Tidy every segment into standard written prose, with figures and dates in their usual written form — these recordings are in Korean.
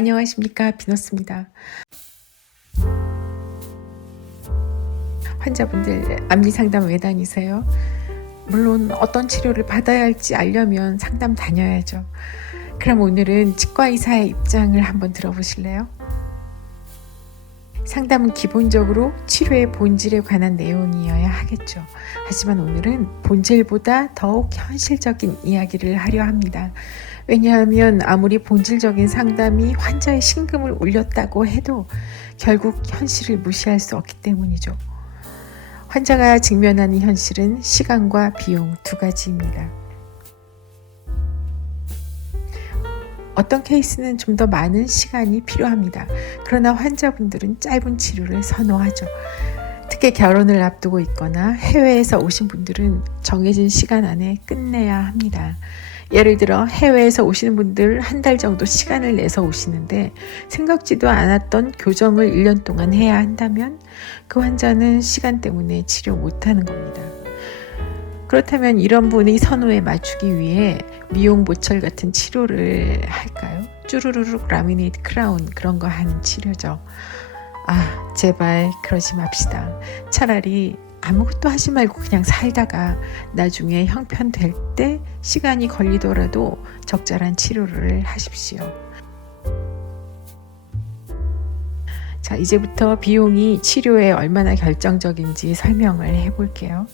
안녕하십니까, 비너스입니다. 환자분들 암리 상담 왜 다니세요? 물론 어떤 치료를 받아야 할지 알려면 상담 다녀야죠. 그럼 오늘은 치과 의사의 입장을 한번 들어보실래요? 상담은 기본적으로 치료의 본질에 관한 내용이어야 하겠죠. 하지만 오늘은 본질보다 더욱 현실적인 이야기를 하려 합니다. 왜냐하면 아무리 본질적인 상담이 환자의 심금을 울렸다고 해도 결국 현실을 무시할 수 없기 때문이죠. 환자가 직면하는 현실은 시간과 비용 두 가지입니다. 어떤 케이스는 좀 더 많은 시간이 필요합니다. 그러나 환자분들은 짧은 치료를 선호하죠. 특히 결혼을 앞두고 있거나 해외에서 오신 분들은 정해진 시간 안에 끝내야 합니다. 예를 들어 해외에서 오시는 분들 한 달 정도 시간을 내서 오시는데 생각지도 않았던 교정을 1년 동안 해야 한다면 그 환자는 시간 때문에 치료 못하는 겁니다. 그렇다면 이런 분의 선호에 맞추기 위해 미용 보철 같은 치료를 할까요? 쭈루루룩 라미네이트 크라운 그런 거 하는 치료죠. 제발 그러지 맙시다. 차라리 아무것도 하지 말고 그냥 살다가 나중에 형편될 때 시간이 걸리더라도 적절한 치료를 하십시오. 자, 이제부터 비용이 치료에 얼마나 결정적인지 설명을 해볼게요.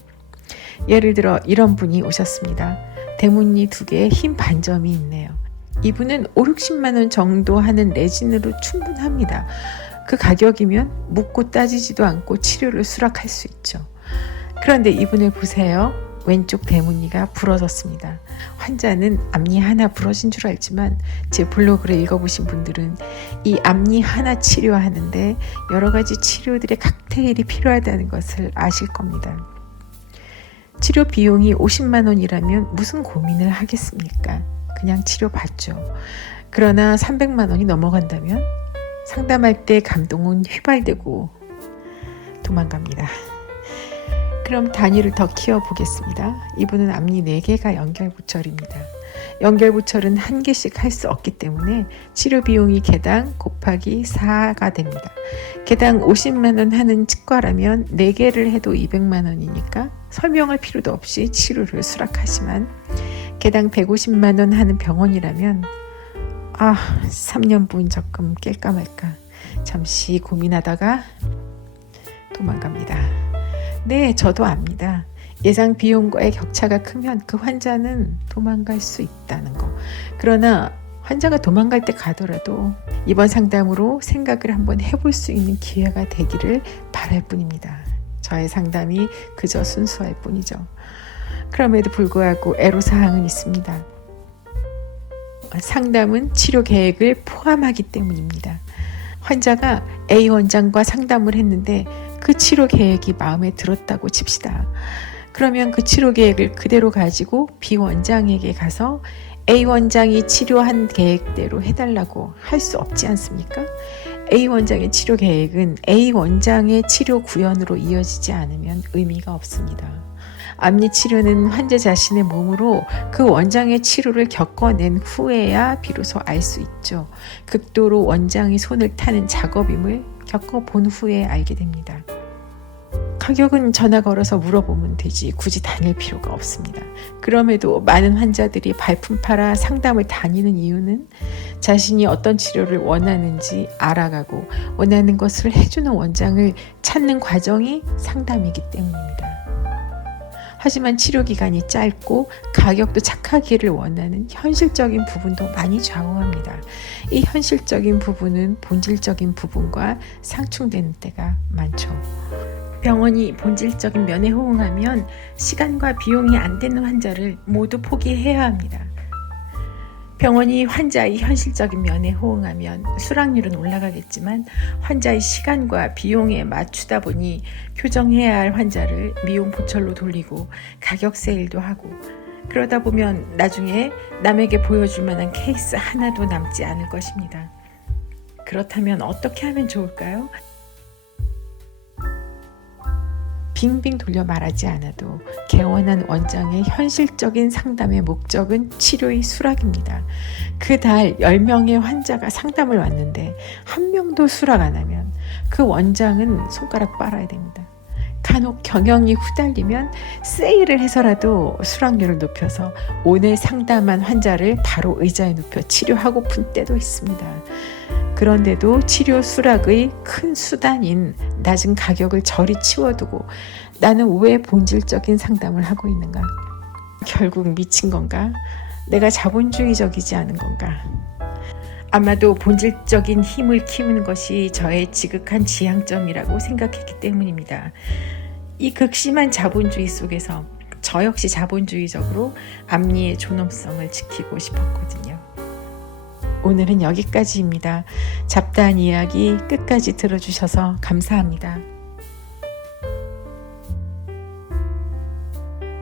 예를 들어 이런 분이 오셨습니다. 대문니 2개에 흰 반점이 있네요. 이분은 5,60만 원 정도 하는 레진으로 충분합니다. 그 가격이면 묻고 따지지도 않고 치료를 수락할 수 있죠. 그런데 이분을 보세요. 왼쪽 대문니가 부러졌습니다. 환자는 앞니 하나 부러진 줄 알지만 제 블로그를 읽어보신 분들은 이 앞니 하나 치료하는데 여러 가지 치료들의 칵테일이 필요하다는 것을 아실 겁니다. 치료 비용이 50만 원이라면 무슨 고민을 하겠습니까? 그냥 치료받죠. 그러나 300만 원이 넘어간다면 상담할 때 감동은 휘발되고 도망갑니다. 그럼 단위를 더 키워보겠습니다. 이분은 앞니 4개가 연결부철입니다. 연결부철은 1개씩 할 수 없기 때문에 치료 비용이 개당 곱하기 4가 됩니다. 개당 50만 원 하는 치과라면 4개를 해도 200만 원이니까 설명할 필요도 없이 치료를 수락하지만 개당 150만 원 하는 병원이라면 3년분 적금 깰까 말까 잠시 고민하다가 도망갑니다. 네, 저도 압니다. 예상 비용과의 격차가 크면 그 환자는 도망갈 수 있다는 거. 그러나 환자가 도망갈 때 가더라도 이번 상담으로 생각을 한번 해볼 수 있는 기회가 되기를 바랄 뿐입니다. 저의 상담이 그저 순수할 뿐이죠. 그럼에도 불구하고 애로사항은 있습니다. 상담은 치료 계획을 포함하기 때문입니다. 환자가 A 원장과 상담을 했는데 그 치료 계획이 마음에 들었다고 칩시다. 그러면 그 치료 계획을 그대로 가지고 B 원장에게 가서 A 원장이 치료한 계획대로 해달라고 할 수 없지 않습니까? A 원장의 치료 계획은 A 원장의 치료 구현으로 이어지지 않으면 의미가 없습니다. 앞니 치료는 환자 자신의 몸으로 그 원장의 치료를 겪어낸 후에야 비로소 알 수 있죠. 극도로 원장이 손을 타는 작업임을 겪어본 후에 알게 됩니다. 가격은 전화 걸어서 물어보면 되지 굳이 다닐 필요가 없습니다. 그럼에도 많은 환자들이 발품 팔아 상담을 다니는 이유는 자신이 어떤 치료를 원하는지 알아가고 원하는 것을 해주는 원장을 찾는 과정이 상담이기 때문입니다. 하지만 치료 기간이 짧고 가격도 착하기를 원하는 현실적인 부분도 많이 좌우합니다. 이 현실적인 부분은 본질적인 부분과 상충되는 때가 많죠. 병원이 본질적인 면에 호응하면 시간과 비용이 안 되는 환자를 모두 포기해야 합니다. 병원이 환자의 현실적인 면에 호응하면 수락률은 올라가겠지만 환자의 시간과 비용에 맞추다 보니 교정해야 할 환자를 미용 보철로 돌리고 가격 세일도 하고 그러다 보면 나중에 남에게 보여줄 만한 케이스 하나도 남지 않을 것입니다. 그렇다면 어떻게 하면 좋을까요? 빙빙 돌려 말하지 않아도 개원한 원장의 현실적인 상담의 목적은 치료의 수락입니다. 그 달 10명의 환자가 상담을 왔는데 한 명도 수락 안 하면 그 원장은 손가락 빨아야 됩니다. 간혹 경영이 후달리면 세일을 해서라도 수락률을 높여서 오늘 상담한 환자를 바로 의자에 눕혀 치료하고픈 때도 있습니다. 그런데도 치료 수락의 큰 수단인 낮은 가격을 저리 치워두고 나는 왜 본질적인 상담을 하고 있는가? 결국 미친 건가? 내가 자본주의적이지 않은 건가? 아마도 본질적인 힘을 키우는 것이 저의 지극한 지향점이라고 생각했기 때문입니다. 이 극심한 자본주의 속에서 저 역시 자본주의적으로 앞니의 존엄성을 지키고 싶었거든요. 오늘은 여기까지입니다. 잡다한 이야기 끝까지 들어주셔서 감사합니다.